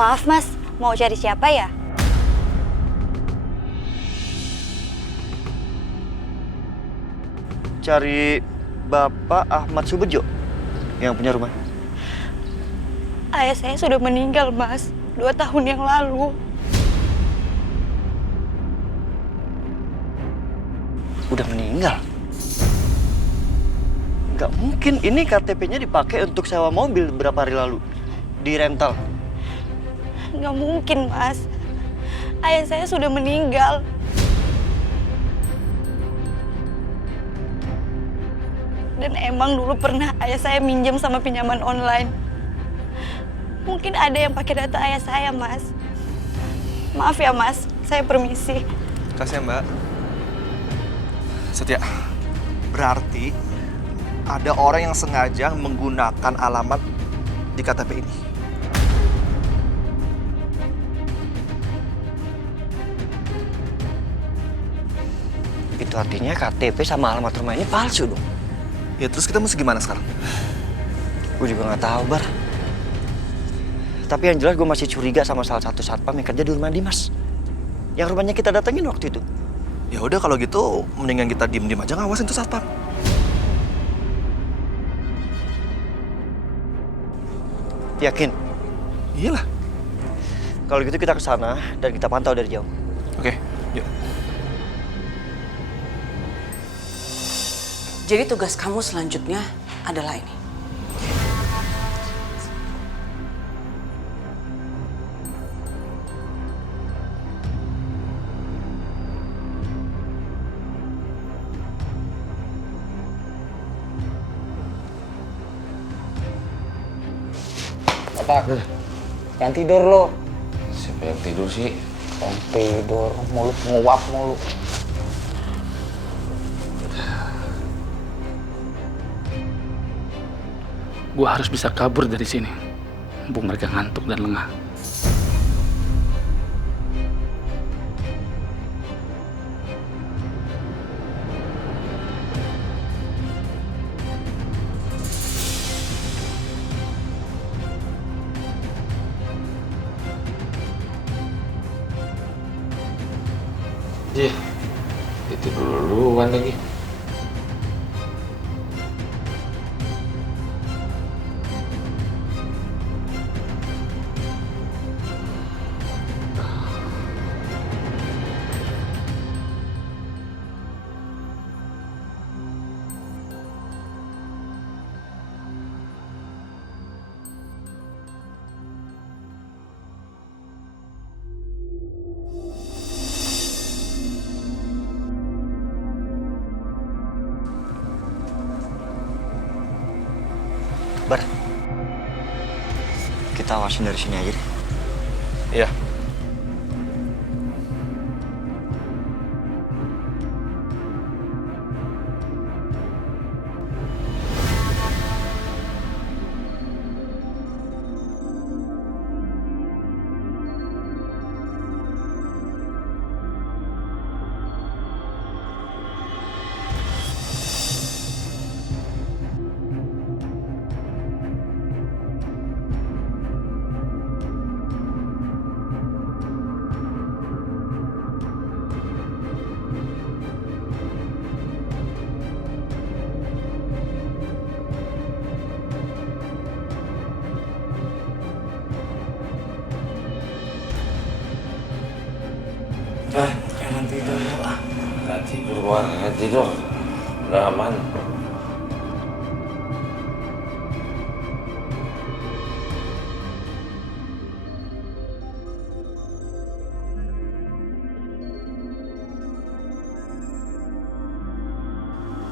Maaf mas, mau cari siapa ya? Cari Bapak Ahmad Subejo yang punya rumah. Ayah saya sudah meninggal mas, 2 tahun yang lalu. Udah meninggal? Nggak mungkin, ini KTP-nya dipakai untuk sewa mobil beberapa hari lalu. Di rental. Nggak mungkin mas, ayah saya sudah meninggal. Dan emang dulu pernah ayah saya minjem sama pinjaman online. Mungkin ada yang pakai data ayah saya mas. Maaf ya mas, saya permisi. Kasih ya Mbak. Setia, berarti ada orang yang sengaja menggunakan alamat di KTP ini. Itu artinya KTP sama alamat rumah ini palsu dong. Ya terus kita mesti gimana sekarang? Gue juga nggak tahu, Bar. Tapi yang jelas gue masih curiga sama salah satu satpam yang kerja di rumah Dimas. Yang rumahnya kita datengin waktu itu. Ya udah kalau gitu mendingan kita diem-diem aja ngawasin tuh satpam. Yakin? Iyalah. Kalau gitu kita ke sana dan kita pantau dari jauh. Oke, yuk. Jadi tugas kamu selanjutnya adalah ini. Batak, yang tidur lo. Siapa yang tidur sih? Yang tidur, mulut nguap mulu. Gua harus bisa kabur dari sini. Mumpung mereka ngantuk dan lengah. Jih, tidur duluan lagi. Bar, kita awasin dari sini aja deh. Iya. Jangan tidur. Nggak tidur, Bang. Nggak tidur. Udah aman.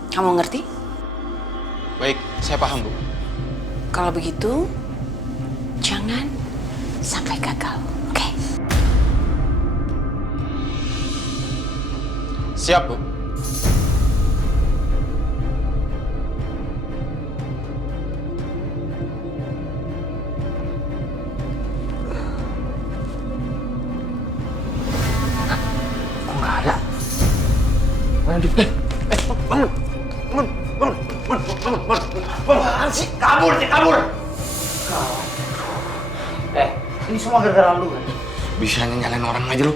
Kamu ngerti? Baik, saya paham, Bu. Kalau begitu, jangan sampai gagal. Oke? Siap, Bu. Kok nggak ada? Mana di... Apaan sih? Kabur. Ini semua gara-gara lu kan? Bisanya nyalain orang aja lu.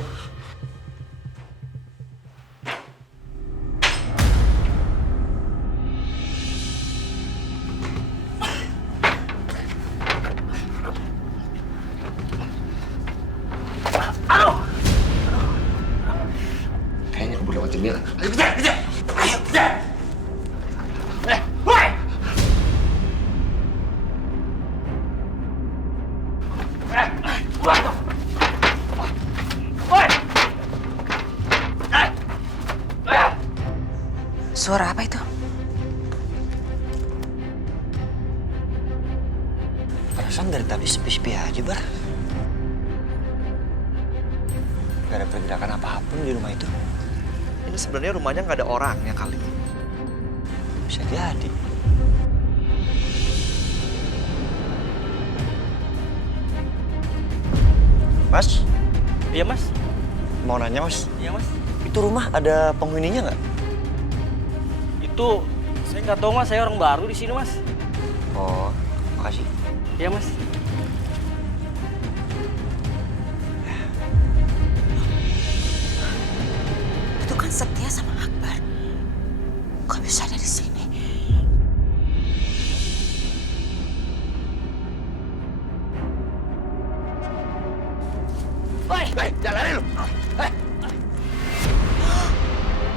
Kayaknya keburu lewat jendela. Ayo kejar, kejar! Ayo kejar! Woi! Suara apa itu? Perasaan dari tadi sepi-sepi aja, Bar. Gak ada pergerakan apapun di rumah itu. Ini sebenarnya rumahnya nggak ada orangnya kali. Bisa jadi. Mas? Iya mas. Mau nanya, Mas? Iya mas. Itu rumah ada penghuninya nggak? Itu saya nggak tahu mas. Saya orang baru di sini mas. Oh, makasih. Iya mas. Itu kan Setia sama Akbar. Kok bisa ada di sini? Jalanin lu!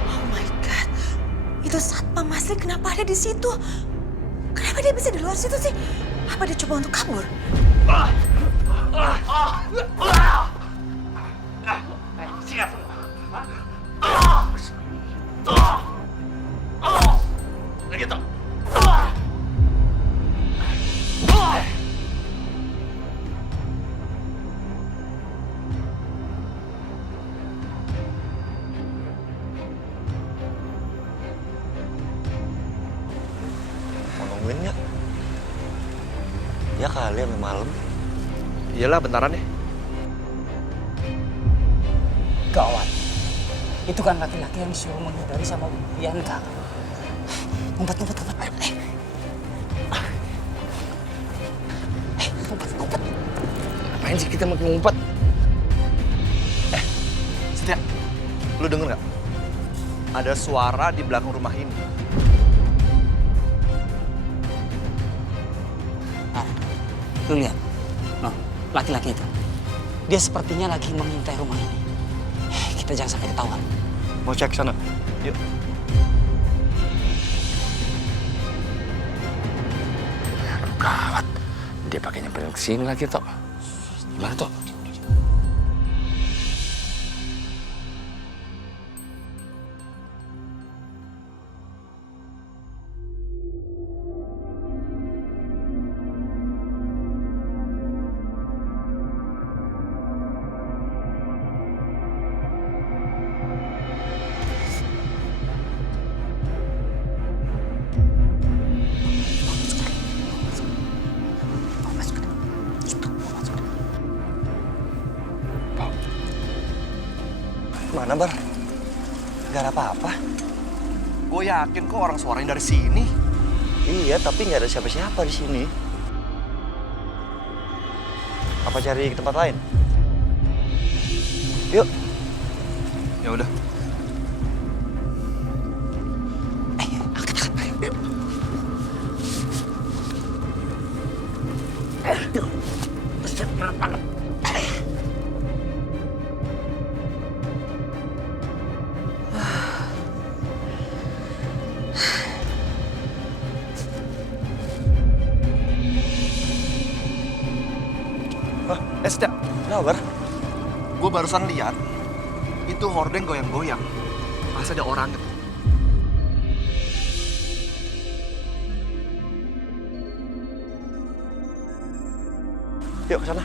Oh my God. Itu Satpam Masri kenapa ada di situ? Kenapa dia bisa di luar situ sih? Apa dia coba untuk kabur? Mau nungguin nggak? Ya kali sampai malam. Iyalah, bentaran ya. Gawat. Itu kan laki-laki yang disuruh menghindari sama Bianca. Ngumpet. Ayo, ngumpet. Ngapain sih kita makin ngumpet? Setia, lu denger nggak? Ada suara di belakang rumah ini. Lu lihat, no, laki-laki itu. Dia sepertinya lagi mengintai rumah ini. Kita jangan sampai ketahuan. Mau cek sana? Yuk. Aduh, gawat. Dia pakai nyamperin ke sini lagi, Tok. Gimana, Tok? Mana, Bar? Gak ada apa-apa. Gue yakin kok orang suaranya dari sini. Iya, tapi nggak ada siapa-siapa di sini. Apa cari ke tempat lain? Yuk. Ya udah. Setia, Nah, Bar. gue barusan lihat itu hordeng goyang-goyang. Masa ada orang gitu. Yuk ke sana.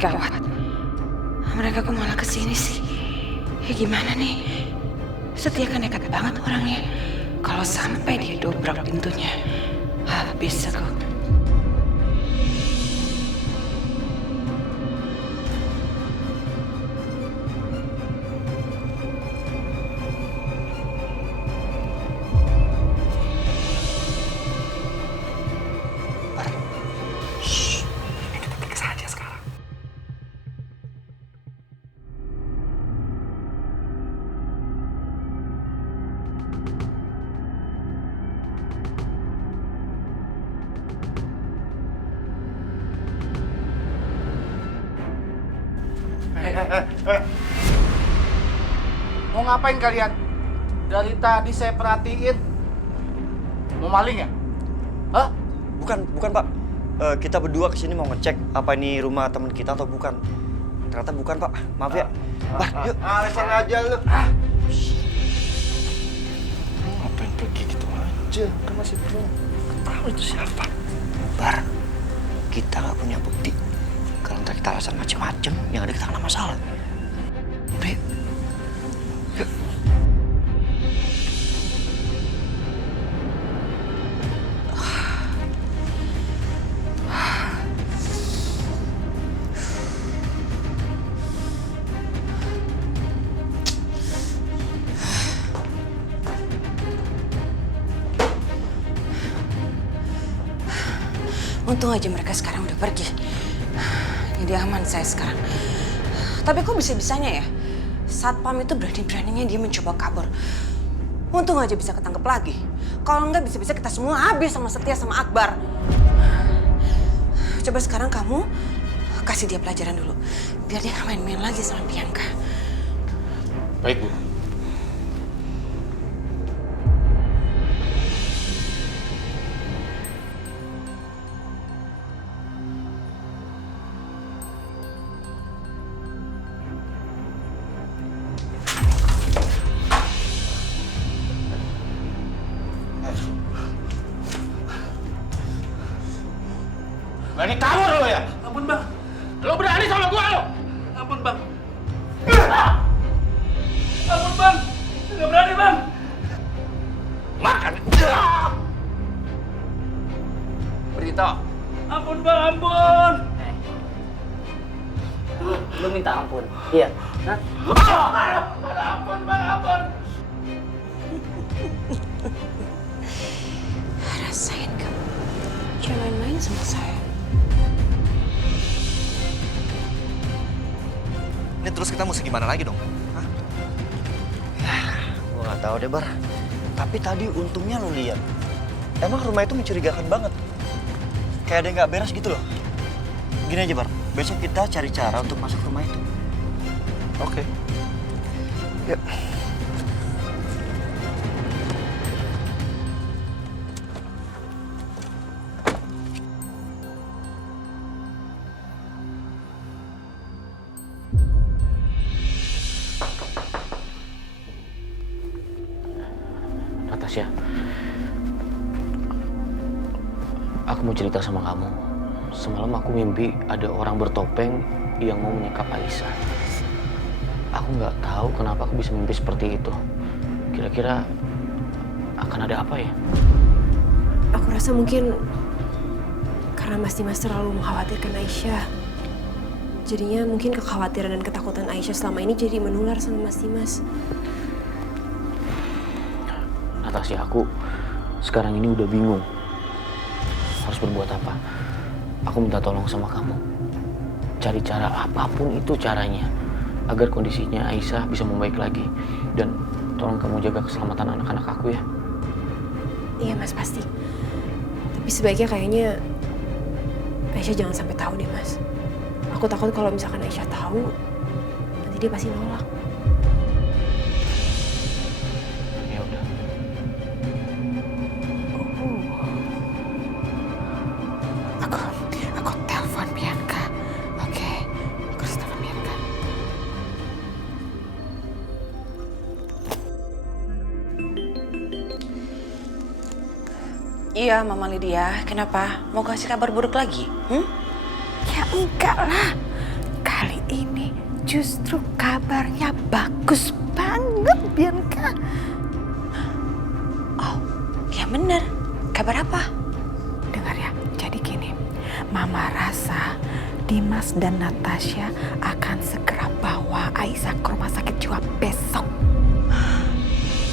Gawat. Mereka kok malah kesini sih? Ya gimana nih? Setia kan nekat banget orangnya. Kalau sampai dia dobrak pintunya, habis aku. Mau ngapain kalian? Dari tadi saya perhatiin. Mau maling ya? Hah? Bukan Pak. Kita berdua kesini mau ngecek apa ini rumah teman kita atau bukan. Ternyata bukan Pak. Maaf ya. Bah, yuk. Alasan aja lu. Lu ngapain pergi gitu aja? Kan masih belum tahu itu siapa. Bar, kita nggak punya bukti. Kalau ntar kita alasan macem-macem, yang ada kita kena masalah. Udah yuk. Yuk. Untung aja mereka sekarang udah pergi. Jadi aman saya sekarang. Tapi kok bisa-bisanya ya? Satpam itu berani-beraninya dia mencoba kabur. Untung aja bisa ketangkep lagi. Kalau enggak bisa-bisa kita semua habis sama Setia sama Akbar. Coba sekarang kamu kasih dia pelajaran dulu. Biar dia nggak main-main lagi sama Bianca. Baik, Bu. Berani kabur lo ya? Ampun bang. Lo berani sama gua lo? Ampun bang. Ampun bang. Nggak berani bang. Makan. Berito, Ampun bang, ampun. lu minta ampun. Iya. Hah? Ampun bang, ampun. Rasain kamu. Jangan main-main sama saya. Ini terus kita mesti gimana lagi dong? Hah? Gua nggak tahu deh Bar. Tapi tadi untungnya lu lihat. Emang rumah itu mencurigakan banget. Kayak ada yang nggak beres gitu loh. Gini aja Bar, besok kita cari cara untuk masuk rumah itu. Oke. Yuk. Natasha, aku mau cerita sama kamu. Semalam aku mimpi ada orang bertopeng yang mau menyekap Aisyah. Aku nggak tahu kenapa aku bisa mimpi seperti itu. Kira-kira akan ada apa ya? Aku rasa mungkin karena Mas Dimas terlalu mengkhawatirkan Aisyah. Jadinya mungkin kekhawatiran dan ketakutan Aisyah selama ini jadi menular sama Mas Dimas. Natasha, aku sekarang ini udah bingung harus berbuat apa. Aku minta tolong sama kamu. Cari cara apapun itu caranya agar kondisinya Aisyah bisa membaik lagi. Dan tolong kamu jaga keselamatan anak-anak aku ya. Iya Mas, pasti. Tapi sebaiknya kayaknya Aisyah jangan sampai tahu deh Mas. Aku takut kalau misalkan Aisyah tahu, nanti dia pasti nolak. Ya udah. Aku telepon Bianca. Oke, aku harus telepon Bianca. Iya, Mama Lydia. Kenapa? Mau kasih kabar buruk lagi? Ya enggak lah. Kali ini justru kabarnya bagus banget, Bianca. Oh, ya bener. Kabar apa? Dengar ya, jadi gini. Mama rasa Dimas dan Natasha akan segera bawa Aisyah ke rumah sakit jiwa besok.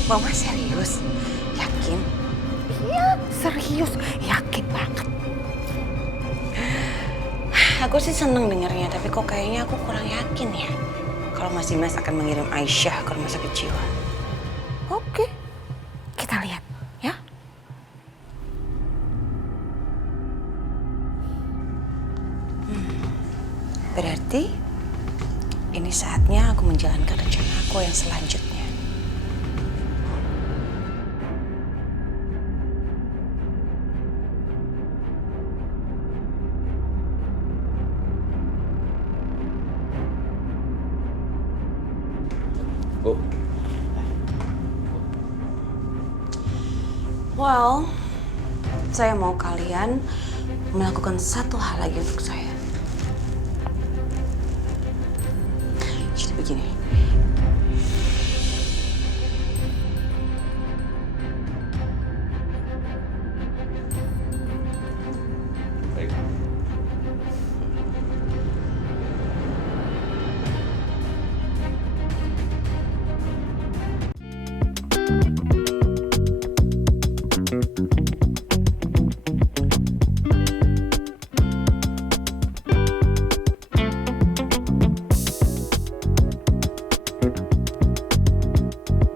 Mama serius? Yakin? Iya, serius. Yakin banget. Aku sih seneng dengarnya, tapi kok kayaknya aku kurang yakin ya. Kalau Mas Dimas akan mengirim Aisyah ke rumah sakit jiwa. Oke, kita lihat ya. Berarti Ini saatnya aku menjalankan rencana aku yang selanjutnya. Well, saya mau kalian melakukan satu hal lagi untuk saya.